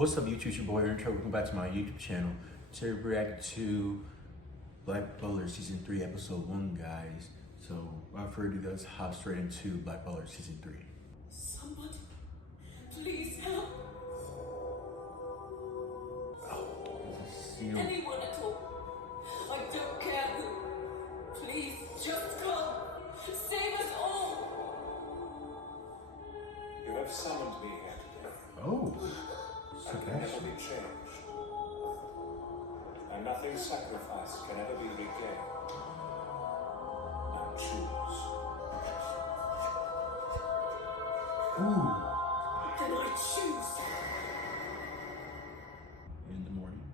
What's up, YouTube? It's your boy Intro. Welcome back to my YouTube channel. Today we're reacting to Black Butler Season 3, Episode 1, guys. So, without further ado, let's hop straight into Black Butler Season 3. Someone, please help. Oh, this is sealed. Anyone at all. I don't care who. Please, just come. Save us all. You have summoned me here today. Oh, I can never be changed. And nothing sacrificed can ever be regained. Now choose. Ooh. Then I choose. In the morning.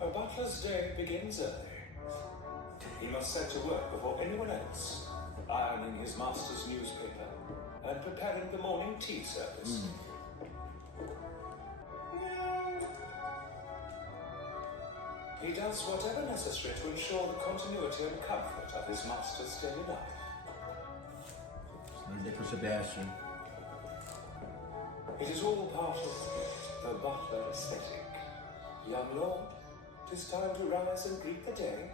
A butler's day begins early. He must set to work before anyone else, ironing his master's newspaper and preparing the morning tea service. He does whatever necessary to ensure the continuity and comfort of his master's daily life. It's no different, Sebastian. It is all part of the butler aesthetic. Young lord, 'tis time to rise and greet the day.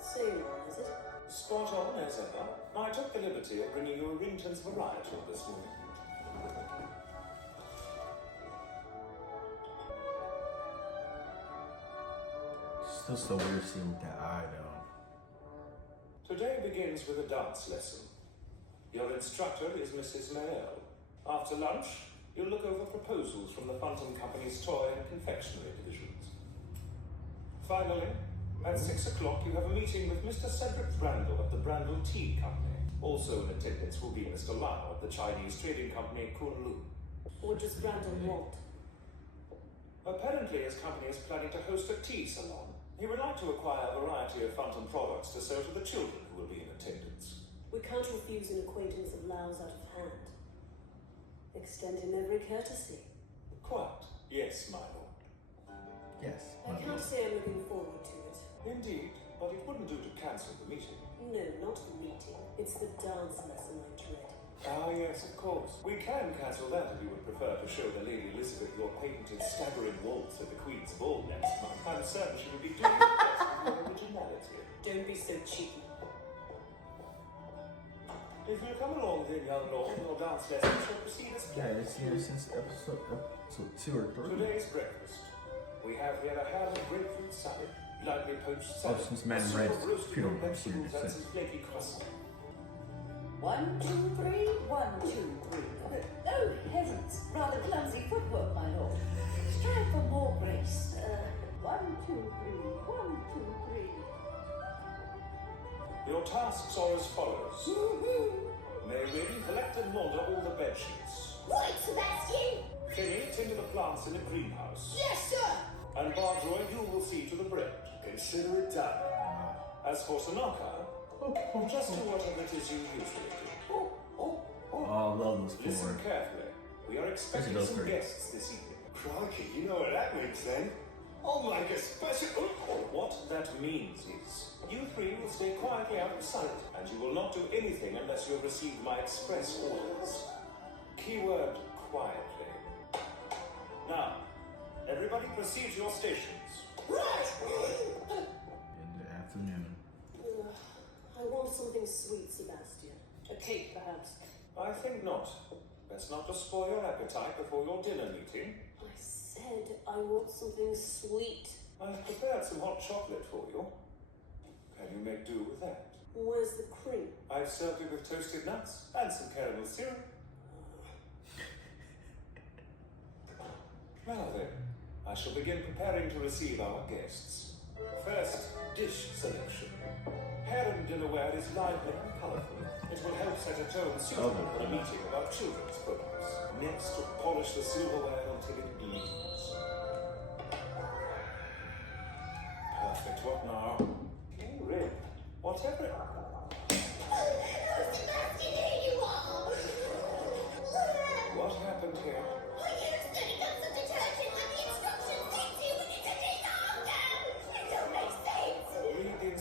Same one, is it? Spot on as ever. I took the liberty of bringing you a Rington's varietal this morning. Still so weird seeing with that eye, though. Today begins with a dance lesson. Your instructor is Mrs. Mayell. After lunch, you'll look over proposals from the Phantom Company's toy and confectionery divisions. Finally, at 6 o'clock, you have a meeting with Mr. Cedric Brandle of the Brandle Tea Company. Also in attendance will be Mr. Lau of the Chinese trading company Kunlu. What does Brandon want? Apparently, his company is planning to host a tea salon. He would like to acquire a variety of Phantom products to sell to the children who will be in attendance. We can't refuse an acquaintance of Lau's out of hand. Extend him every courtesy. Quite. Yes, my lord. Yes. I can't say I'm looking forward to it. Indeed, but it wouldn't do to cancel the meeting. No, not the meeting. It's the dance lesson I dread. Ah, yes, of course. We can cancel that if you would prefer to show the Lady Elizabeth your patented staggering waltz at the Queen's Ball next month. I'm certain she would be duly impressed with your originality. Don't be so cheeky. If you come along then, young lord, your dance lesson shall proceed as Yeah, planned. it's here since episode 2 or 3. Today's breakfast. We have here a ham and grapefruit salad, lightly poached salad, since Man a soup Red of roasted Peter young was here, vegetables and that's some flaky crust. 1, 2, 3, 1, 2, 3. Oh, heavens, rather clumsy footwork, my lord. Strive for more grace. 1, 2, 3, 1, 2, 3. Your tasks are as follows. May Win collect and launder all the bed sheets. Right, Sebastian? Finney, tend to the plants in the greenhouse. Yes, sir. And Barbara, you will see to the bread. Consider it done. As for Sanaka, just do whatever it is you usually do. Oh, I love those Listen four. carefully. We are expecting those some three. guests this evening. Crikey, you know what that means then? I'll make a special... What that means is, you three will stay quietly out of sight, and you will not do anything unless you have received my express orders. Keyword, quietly. Now, everybody proceed to your stations. In the afternoon. I want something sweet, Sebastian. A cake, perhaps. I think not. Best not to spoil your appetite before your dinner meeting. I said I want something sweet. I've prepared some hot chocolate for you. Can you make do with that? Where's the cream? I've served it with toasted nuts and some caramel syrup. Now then, I shall begin preparing to receive our guests. First, dish selection. Harem dinnerware is lively and colourful. It will help set a tone suitable for a meeting about children's products. Next, to polish the silverware until it gleams. Perfect. What now? Okay, Red. Whatever. Sebastian, here you are. What happened here? Are you setting up some detergent when the instructions take you when you take it off? It don't make sense. Read the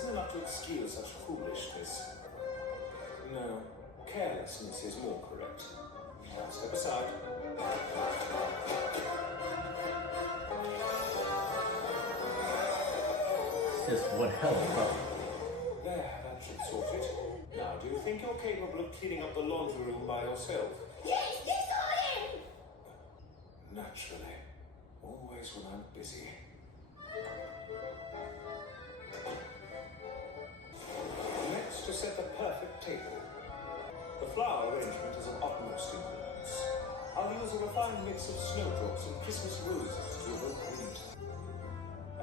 isn't enough to excuse such foolishness. No, carelessness is more correct. Now step aside. Just one hell of a problem. There, that should sort it. Now, do you think you're capable of cleaning up the laundry room by yourself? Yes, yes, I am! Naturally. Always when I'm busy. Next, to set the perfect table. The flower arrangement is of utmost importance. I'll use a refined mix of snowdrops and Christmas roses to evoke winter.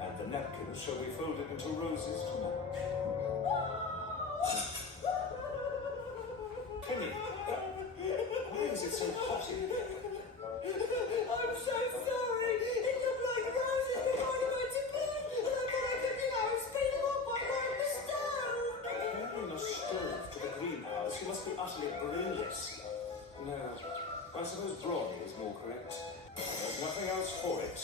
And the napkins shall be folded into roses to match. Penny, why is it so hot in here? I'm so sorry. It looked like roses before you went to bed, and I thought I could, speed them up by lighting the stove. Carrying a stove to the greenhouse, you must be utterly brainless. No, I suppose brawny is more correct. There's nothing else for it.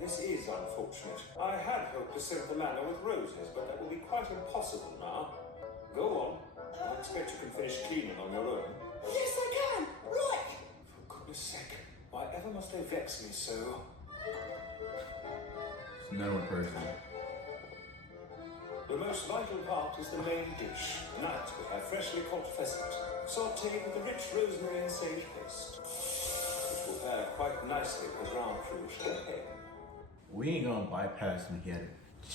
This is unfortunate. I had hoped to scent the manor with roses, but that will be quite impossible now. Go on. I expect you can finish cleaning on your own. Yes, I can. Right. For goodness sake, why ever must they vex me so? It's another one person. The most vital part is the main dish. Tonight we have freshly caught pheasant, sautéed with a rich rosemary and sage paste, which will pair quite nicely with round fruit champagne. We ain't gonna bypass him. He had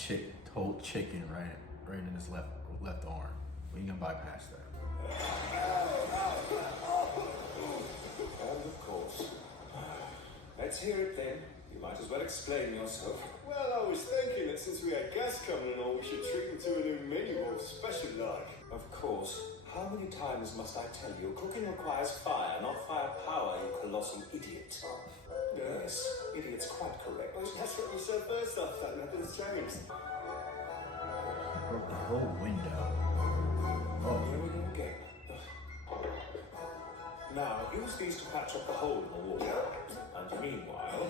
a whole chicken right in his left arm. We ain't gonna bypass that. And of course. Let's hear it then. You might as well explain yourself. Well, I was thinking that since we had guests coming and all, we should treat them to a new menu or special like. Of course. How many times must I tell you, cooking requires fire, not firepower, you colossal idiot. Yes, idiot's quite correct. Well, that's what you said first off, that nothing's changed. Broke the whole window. Here we go again. Now, use these to patch up the hole in the wall. And meanwhile,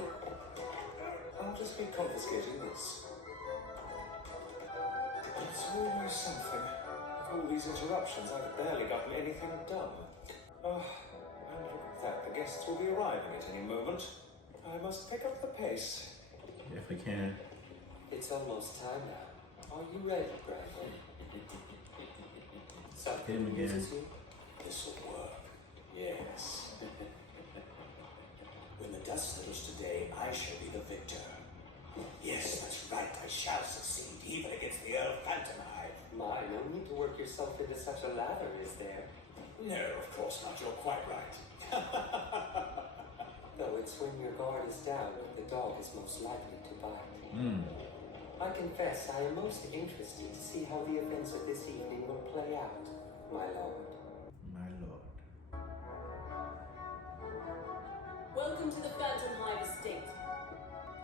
I'll just be confiscating this. It's almost something. With all these interruptions, I've barely gotten anything done. And look at that, the guests will be arriving at any moment. I must pick up the pace. If we can. It's almost time now. Are you ready, Brandon? Hit him again. This'll work. Yes. When the dust settles today, I shall be the victor. Yes, that's right. I shall succeed, even against the cielphantomhive. My, no need to work yourself into such a lather, is there? No, of course not. You're quite right. Though it's when your guard is down that the dog is most likely to bite. I confess I am most interested to see how the events of this evening will play out, my lord. My lord. Welcome to the Phantomhive estate.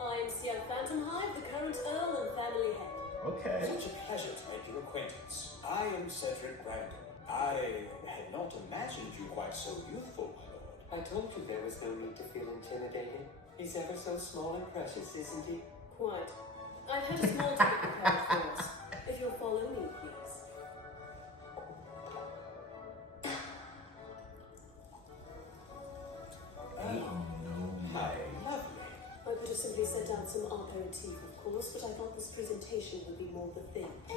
I am cielphantomhive, the current Earl and family head. Okay. Such a pleasure to make your acquaintance. I am Cedric Brandon. I had not imagined you quite so youthful, my lord. I told you there was no need to feel intimidated. He's ever so small and precious, isn't he? Quite. I've had a small talk prepared for us. If you'll follow me, please. How lovely. I could have simply set out some aperitif, of course, but I thought this presentation would be more the thing. If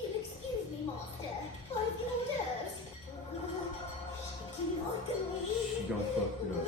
you'll excuse me, master, I've the orders. She gonna fuck it up.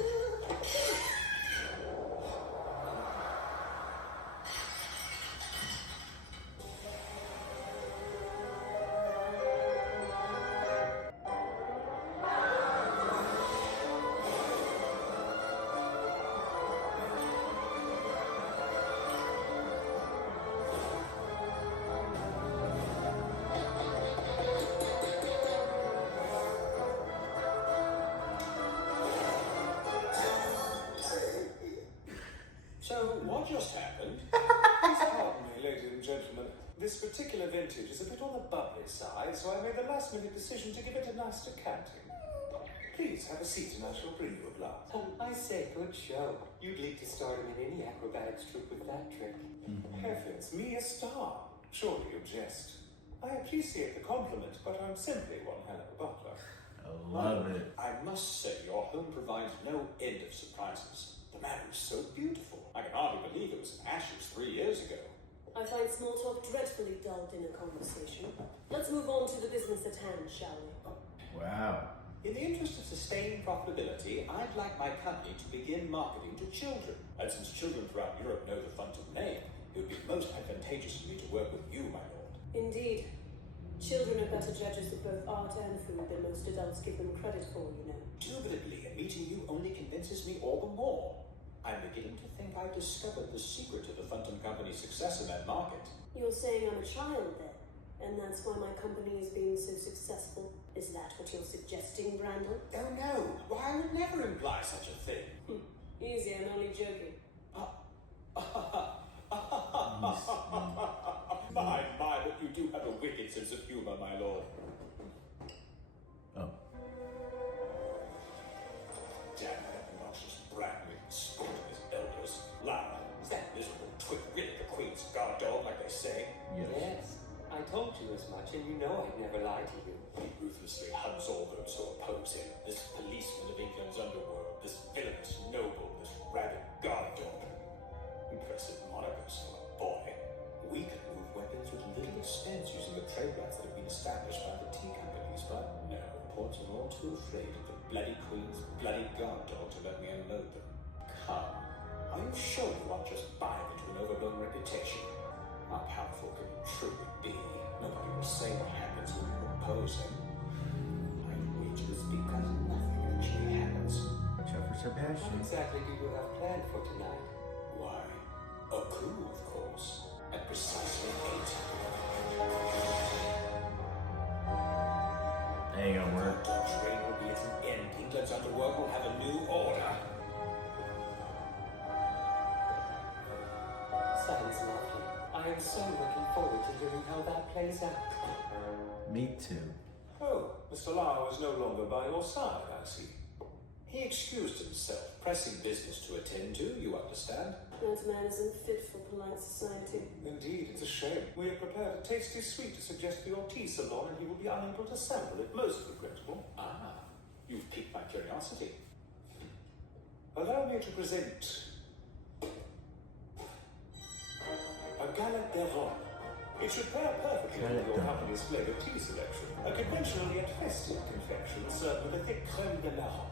So, what just happened? Please pardon me, ladies and gentlemen. This particular vintage is a bit on the bubbly side, so I made the last-minute decision to give it a nice decanting. Please have a seat and I shall bring you a glass. I say, good show. You'd lead to stardom in any acrobatics troupe with that trick. Heavens, me a star? Surely you jest. I appreciate the compliment, but I'm simply one hell of a butler. I love it. I must say, your home provides no end of surprises. The manor is so beautiful. I can hardly believe it was in ashes 3 years ago. I find small talk dreadfully dull dinner conversation. Let's move on to the business at hand, shall we? Wow. In the interest of sustained profitability, I'd like my company to begin marketing to children. And since children throughout Europe know the Phantom name, it would be most advantageous for me to work with you, my lord. Indeed. Children are better judges of both art and food than most adults give them credit for, you know. Indubitably, and meeting you only convinces me all the more. I'm beginning to think I've discovered the secret of the Phantom Company's success in that market. You're saying I'm a child then, and that's why my company is being so successful? Is that what you're suggesting, Brandon? Oh no, why I would never imply such a thing. Easy, I'm only joking. My, but you do have a wicked sense of humor, my lord. Oh. Damn that obnoxious brat with sport of his elders. Lara, is that miserable twit really the Queen's guard dog, like they say? Yes. I told you as much, and you know I'd never lie to you. He ruthlessly hunts all those who oppose him. This policeman of England's underworld, this villainous noble, this rabid guard dog. Impressive monikers for a boy. We can move weapons with little expense using the trade routes that have been established by the tea companies, but no, ports are all too afraid of the bloody Queen's bloody guard dog to let me unload them. Come, are you sure you aren't just buying into an overblown reputation? How powerful can you truly be? Nobody will say what happens when you oppose him. I'd wager it's because nothing actually happens. Except for What Sebastian. exactly do you have planned for tonight? Why, a coup, of course, at precisely 8. That ain't gonna work. Dog's reign will be at an end. England's underworld will have a new order. Sounds lovely. I am so looking forward to hearing how that plays out. Me too. Oh, Mr. Lau is no longer by your side, I see. He excused himself, pressing business to attend to, you understand? That man isn't fit for polite society. Indeed, it's a shame. We have prepared a tasty sweet to suggest for your tea salon, and he will be unable to sample it. Most regrettable. Ah, you've piqued my curiosity. Allow me to present a galette d'Avon. It should pair perfectly with your company's flavor tea selection. A conventional yet festive confection served with a thick creme de marron.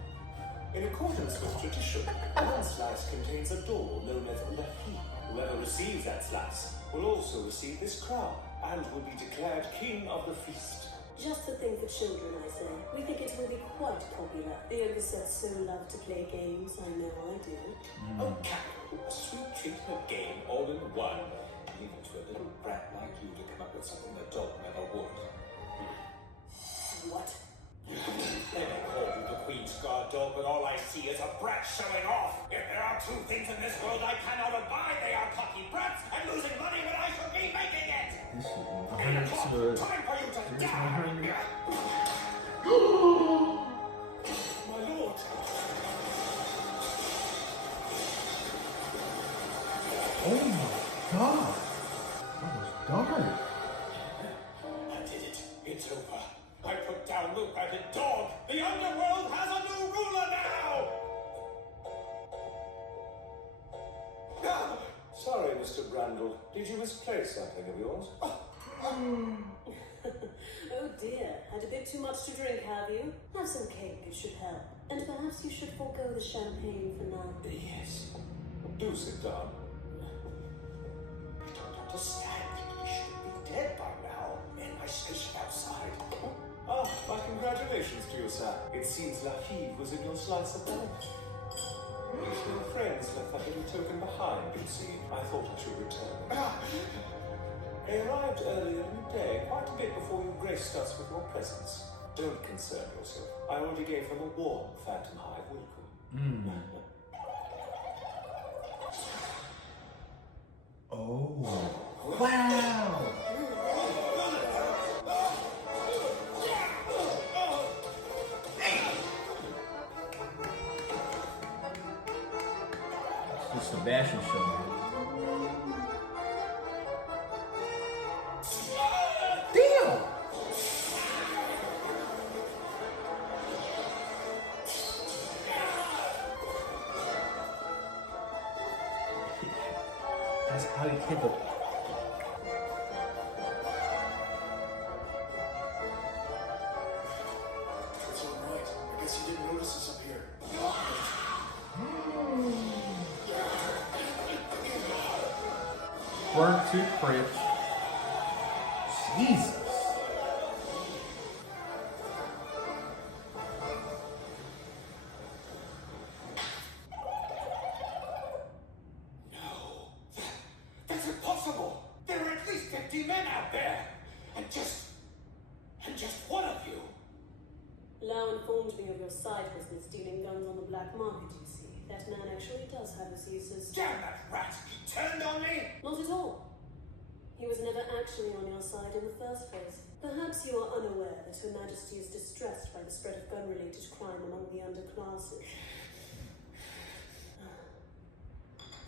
In accordance with tradition, one slice contains a doll known as la fille. Whoever receives that slice will also receive this crown and will be declared king of the feast. Just the thing for children, I say. We think it will be quite popular. The younger set so love to play games. I know I do. Oh, Carol, a sweet treat and a game all in one. Leave it to a little brat like you to come up with something the dog never would. What? They may call you the Queen's guard dog, but all I see is a brat showing off. If there are two things in this world I cannot abide, they are cocky brats and losing money when I should be making it. This is 8 o'clock, 100 time for you to Here's die. 100. My lord! Oh my god! That was dark. I did it. It's over. I put down the rabid dog. The underworld has a new ruler now. Ah, sorry, Mr. Brandle. Did you misplace something of yours? Oh dear, had a bit too much to drink, have you? Have some cake, it should help. And perhaps you should forego the champagne for now. Yes. Do sit down. I don't understand. He should be dead by now. In my station outside. Ah, my congratulations to you, sir. It seems La Fille was in your slice of lunch. Your friends left that little token behind, you see. I thought I should return it. They arrived earlier in the day, quite a bit before you graced us with your presence. Don't concern yourself. I already gave them a warm phantom hive welcome. Oh. Wow! Sebastian show, man. Damn! That's how you kill the. It's alright. I guess you didn't notice us up here. Burnt to fridge. Jesus. That's impossible! There are at least 50 men out there! And just one of you! Lau informed me of your side business dealing guns on the black market, you see. That man actually does have his uses. Damn that rat! He turned on me! Not at all. He was never actually on your side in the first place. Perhaps you are unaware that Her Majesty is distressed by the spread of gun-related crime among the underclasses.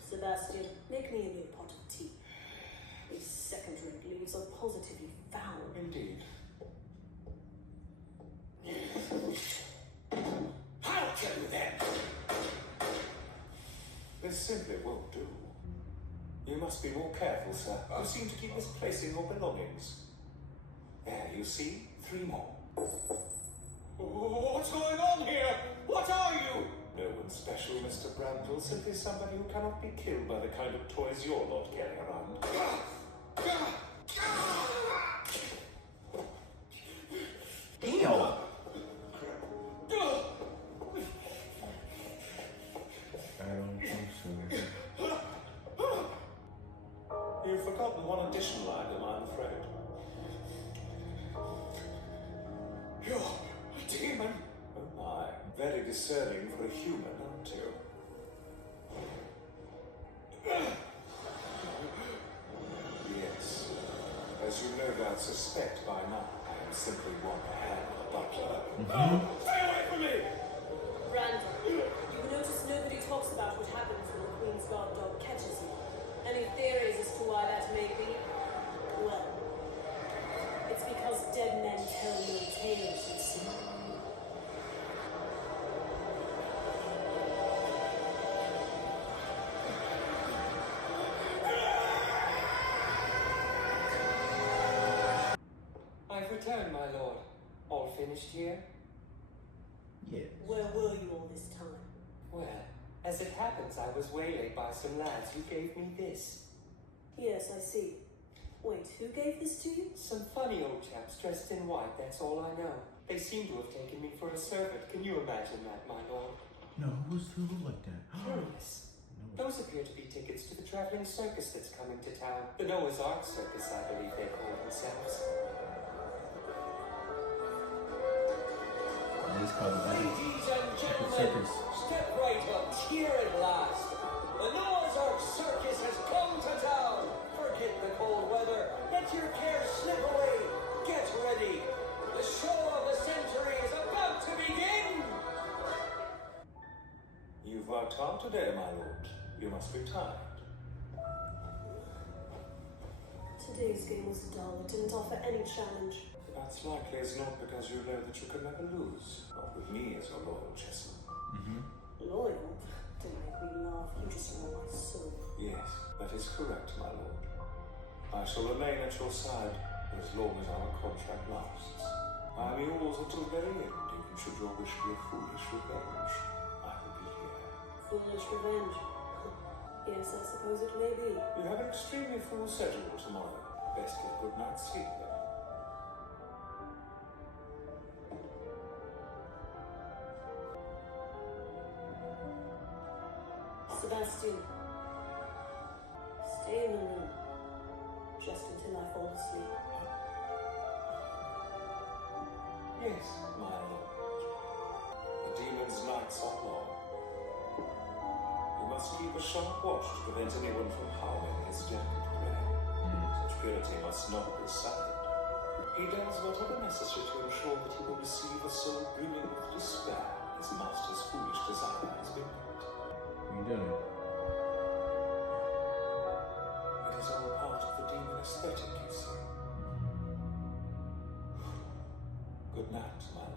Sebastian, make me a new pot of tea. These second-rate leaves are positively foul. Indeed. I'll tell you then! This simply won't do. You must be more careful, sir. You seem to keep misplacing your belongings. There, you see? 3 more. What's going on here? What are you? No one special, Mr. Bramble. Simply somebody who cannot be killed by the kind of toys you're not carrying around. Damn. I don't think so. You've forgotten one additional item, I'm afraid. You're a demon. Oh my. Very discerning for a human, aren't you? Yes. As you no doubt suspect by now, I am simply one hell of a butler. Stay away from me! Brandon, you've noticed nobody talks about what happens when the Queen's Guard dog catches you. Any theories as to why that may be? Well, it's because dead men tell no tales, you see. I've returned, my lord. All finished here? Yes. Where were you all this time? Well, as it happens, I was waylaid by some lads who gave me this. Yes, I see. Wait, who gave this to you? Some funny old chaps dressed in white, that's all I know. They seem to have taken me for a servant. Can you imagine that, my lord? No, who's to look like that? Curious. Those appear to be tickets to the traveling circus that's coming to town. The Noah's Ark Circus, I believe they call themselves. It's called the Ladies and gentlemen, circus. step right up, here at last. The Noah's Ark Circus has come to town. Forget the cold weather. Let your cares slip away. Get ready. The show of the century is about to begin. You've worked hard today, my lord. You must be tired. Today's game was dull. It didn't offer any challenge. That's likely as not because you know that you can never lose. Not with me as your loyal chessman. Loyal? Don't make me laugh. You just know my soul. Yes, that is correct, my lord. I shall remain at your side as long as our contract lasts. I am yours until the very end, even should your wish be a foolish revenge. I will be here. Foolish revenge. Yes, I suppose it may be. You have an extremely full schedule tomorrow. Best get a good night's sleep then. Sebastian, stay in the room. Just until I fall asleep. Yes, my lord. The demon's nights are long. You must keep a sharp watch to prevent anyone from harming his delicate prey. Such purity must not be sullied. He does whatever necessary to ensure that he will receive a soul brimming with despair when his master's foolish desire has been met. What are you doing? Good night, my lord.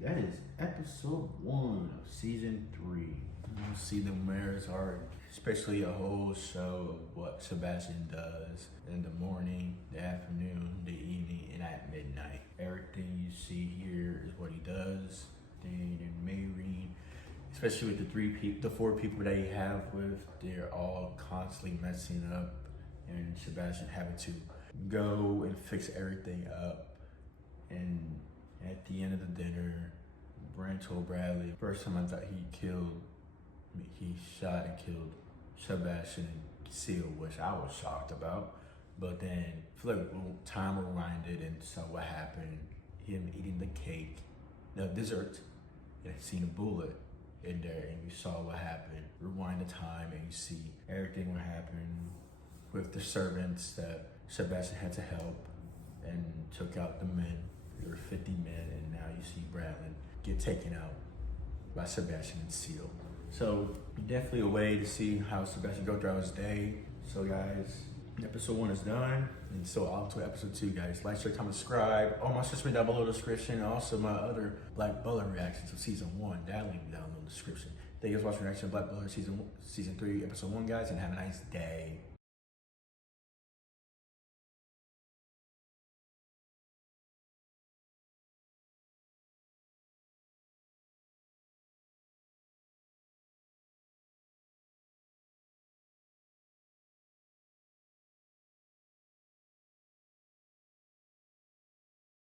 That is episode 1 of season 3. You see the mayor's arc, especially a whole show of what Sebastian does in the morning, the afternoon, the evening, and at midnight. Everything you see here is what he does. Then in Mayreen, especially with the 4 people that he have with, they're all constantly messing up, and Sebastian having to go and fix everything up. And at the end of the dinner, Brand told Bradley, first time I thought he shot and killed Sebastian and Seal, which I was shocked about. But then time rewinded and saw what happened. Him eating the cake, the dessert, and seen a bullet in there, and you saw what happened. Rewind the time and you see everything what happened with the servants that Sebastian had to help and took out the men. There were 50 men, and now you see Bradley get taken out by Sebastian and Seal. So definitely a way to see how Sebastian go throughout his day. So guys, episode 1 is done, and so on to episode 2, guys. Like, share, comment, subscribe. All my stuff's been down below in the description. Also my other Black Butler reactions of season 1. That link down below in the description. Thank you guys for watching reaction to Black Butler season 3, episode 1, guys, and have a nice day.